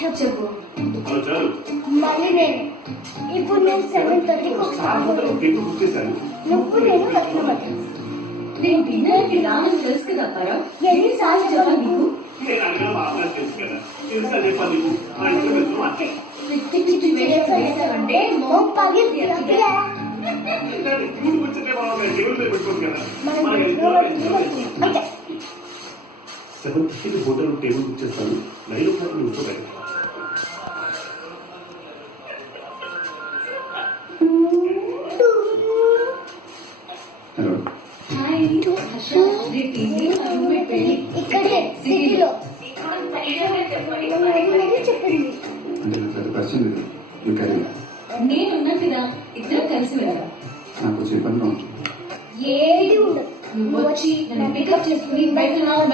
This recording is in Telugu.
చెప్పు. మళ్ళీ నేను ఇప్పుడు నేను 7:30కి వస్తాను. నువ్వు నేను కట్టినమాట నేను డిన్నర్కి రానని తెలుసు కదా అప్పారా. ఎన్నిసార్లు చెప్పాలి నీకు? పిచ్చి పిచ్చి వేషం వేసావంటే ఓం పగిలి అంటే 7:30 హోటల్ టేబుల్ బుక్ చేస్తాను. 9 o'clock కూర్చోబెట్టు. హలో హాయ్ హర్ష, రేపు ఈవినింగ్ మా రూమ్మేట్ పెళ్ళి ఇక్కడే సిటీలో చెప్పింది. అంటే నాకు పరిచయం లేదు. You carry. నేనున్నాను కదా, ఇద్దరం కలిసి వెళ్దాం. నాకు కొంచెం ఇబ్బందిగా ఉంది. ఏది ఉండదు. నువ్వు వచ్చి నన్ను పికప్ చేసుకుని వెళ్తున్నావు